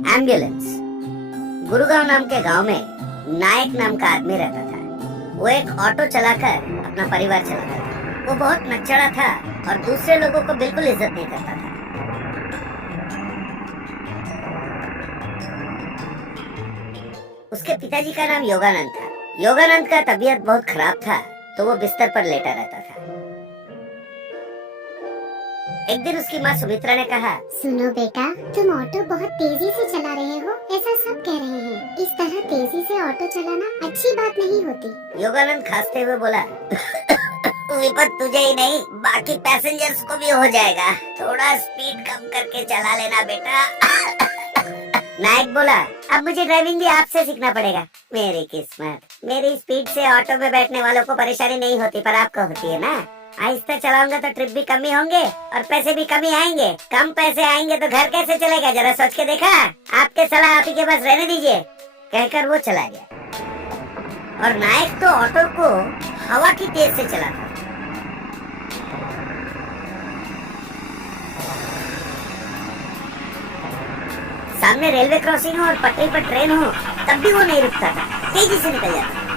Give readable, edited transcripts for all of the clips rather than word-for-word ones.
Ambulance. Gurgaon नाम के गांव में नायक नाम का आदमी रहता था। वो एक ऑटो चलाकर अपना परिवार चलाता था। वो बहुत नकचड़ा था और दूसरे लोगों को बिल्कुल इज्जत नहीं करता था। उसके पिताजी का नाम योगानंद था। योगानंद का तबीयत बहुत खराब था, तो वो बिस्तर पर लेटा रहता था। एक दिन उसकी माँ सुमित्रा ने कहा, सुनो बेटा, तुम ऑटो बहुत तेजी से चला रहे हो, ऐसा सब कह रहे हैं। इस तरह तेजी से ऑटो चलाना अच्छी बात नहीं होती। योगानंद खांसते हुए बोला, विपत तुझे ही नहीं, बाकी पैसेंजर्स को भी हो जाएगा। थोड़ा स्पीड कम करके चला लेना बेटा। नायक बोला, अब मुझे ड्राइविंग भी आपसे सीखना पड़ेगा। मेरी किस्मत, मेरी स्पीड से ऑटो में बैठने वालों को परेशानी नहीं होती, पर आपको होती है ना। आहिस्ता चलाऊंगा तो ट्रिप भी कम ही होंगे और पैसे भी कम ही आएंगे। कम पैसे आएंगे तो घर कैसे चलेगा, जरा सोच के देखा। आपके सलाह आप ही के पास रहने दीजिए, कहकर वो चला गया। और नायक तो ऑटो को हवा की तेज से चलाता। सामने रेलवे क्रॉसिंग हो और पटरी पर ट्रेन हो, तब भी वो नहीं रुकता था, तेजी से निकल जाता।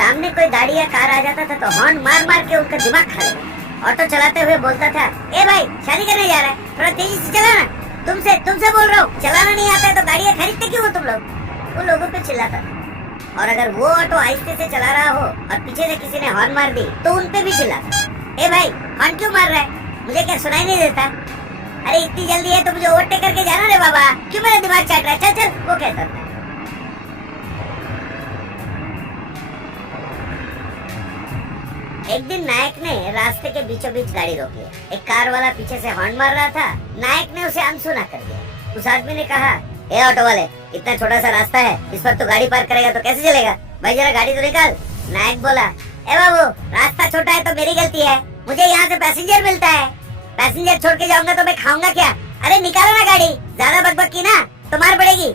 सामने कोई गाड़ी या कार आ जाता था तो हॉर्न मार मार के उनका दिमाग खा लेता। ऑटो चलाते हुए बोलता था, ए भाई, शादी करने जा रहा है, थोड़ा तेजी से चलाना। तुमसे बोल रहा हूँ, चलाना नहीं आता है तो गाड़ियाँ खरीदते क्यों हो तुम लोग? वो लोगों पे चिल्लाता था। और अगर वो ऑटो आहिस्ते से चला रहा हो और पीछे से किसी ने हॉर्न मार दी तो उन पे भी चिल्लाता, ए भाई, हॉर्न क्यों मार रहा है, मुझे क्या सुनाई नहीं देता? अरे इतनी जल्दी है तो मुझे ओवरटेक करके जाना रे बाबा, क्यों मेरा दिमाग चाट रहा है, चल चल, वो कहता था। एक दिन नायक ने रास्ते के बीचों बीच गाड़ी रोकी। एक कार वाला पीछे से हॉर्न मार रहा था। नायक ने उसे अनसुना कर दिया। उस आदमी ने कहा, ए ऑटो वाले, इतना छोटा सा रास्ता है, इस पर तो गाड़ी पार्क करेगा तो कैसे चलेगा? भाई जरा गाड़ी तो निकाल। नायक बोला, ए बाबू, रास्ता छोटा है तो मेरी गलती है, मुझे यहाँ से पैसेंजर मिलता है, पैसेंजर छोड़ के जाऊंगा तो मैं खाऊंगा क्या? अरे निकालो ना गाड़ी, ज्यादा बकबक की ना तो मार पड़ेगी।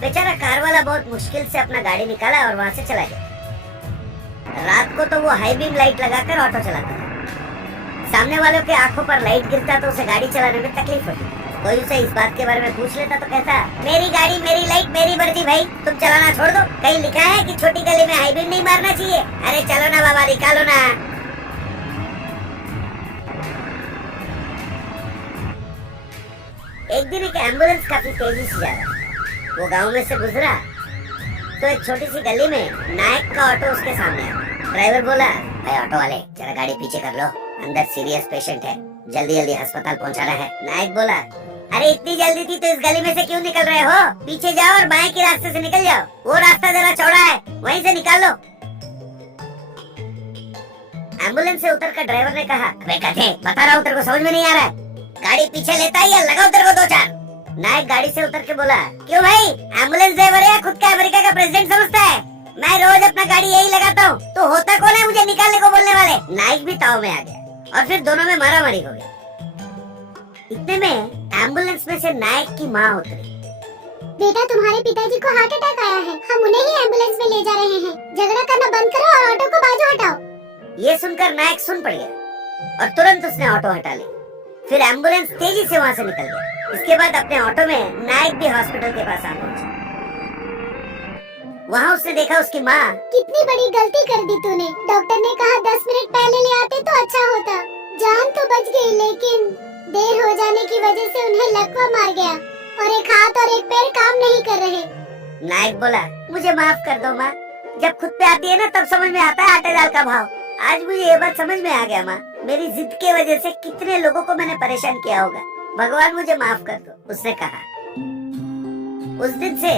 बेचारा कार वाला बहुत मुश्किल से अपना गाड़ी निकाला और वहाँ से चला गया। रात को तो वो हाई बीम लाइट लगाकर ऑटो चलाता था। सामने वालों के आंखों पर लाइट गिरता तो उसे गाड़ी चलाने में तकलीफ होती। कोई उसे इस बात के बारे में पूछ लेता तो कहता, मेरी गाड़ी, मेरी लाइट, मेरी मर्जी भाई, तुम चलाना छोड़ दो। कहीं लिखा है कि छोटी गली में हाई बीम नहीं मारना चाहिए? अरे चलो ना बाबा, निकालो ना। एक दिन एक एम्बुलेंस काफी तेजी से जा रहा। वो गांव में से गुजरा तो एक छोटी सी गली में नायक का ऑटो उसके सामने आया। ड्राइवर बोला, भाई ऑटो वाले, जरा गाड़ी पीछे कर लो, अंदर सीरियस पेशेंट है, जल्दी जल्दी अस्पताल पहुंचाना है। नायक बोला, अरे इतनी जल्दी थी तो इस गली में से क्यों निकल रहे हो? पीछे जाओ और बाएं के रास्ते से निकल जाओ, वो रास्ता जरा चौड़ा है, वहीं से निकाल लो। एम्बुलेंस से उतर कर ड्राइवर ने कहा, अबे गधे, बता रहा हूँ तेरे को समझ में नहीं आ रहा है, गाड़ी पीछे लेता है या लगाओ तेरे को दो चार। नायक गाड़ी से उतर के बोला, क्यों भाई, एम्बुलेंस ड्राइवर है, खुद का अमेरिका का प्रेसिडेंट समझता है? मैं रोज अपना गाड़ी यही लगाता हूँ, तो होता कौन है मुझे निकालने को बोलने वाले? नायक भी ताव में आ गया और फिर दोनों में मारामारी हो गई। इतने में एम्बुलेंस में से नायक की माँ उतरी। बेटा, तुम्हारे पिताजी को हार्ट अटैक आया है, हम उन्हें ही एम्बुलेंस में ले जा रहे हैं। झगड़ा करना बंद करो और ऑटो को बाजू हटाओ। ये सुनकर नायक सुन पड़ गया और तुरंत उसने ऑटो हटा ली। फिर एम्बुलेंस तेजी से वहाँ से निकल गया। इसके बाद अपने ऑटो में नायक भी हॉस्पिटल के पास आ पहुंचा। वहाँ उसने देखा उसकी माँ। कितनी बड़ी गलती कर दी तूने, डॉक्टर ने कहा 10 मिनट पहले ले आते तो अच्छा होता। जान तो बच गई, लेकिन देर हो जाने की वजह से उन्हें लकवा मार गया और एक हाथ और एक पैर काम नहीं कर रहे। नायक बोला, मुझे माफ कर दो माँ, जब खुद पे आती है ना तब समझ में आता है आटे दाल का भाव। आज मुझे ये बात समझ में आ गया माँ, मेरी जिद की वजह से कितने लोगों को मैंने परेशान किया होगा, भगवान मुझे माफ कर दो, उसने कहा। उस दिन से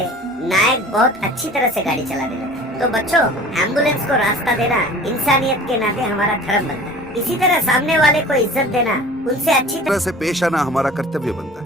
नायक बहुत अच्छी तरह से गाड़ी चलाने लगा। तो बच्चों, एम्बुलेंस को रास्ता देना इंसानियत के नाते हमारा धर्म बनता है। इसी तरह सामने वाले को इज्जत देना, उनसे अच्छी तरह से पेश आना हमारा कर्तव्य बनता है।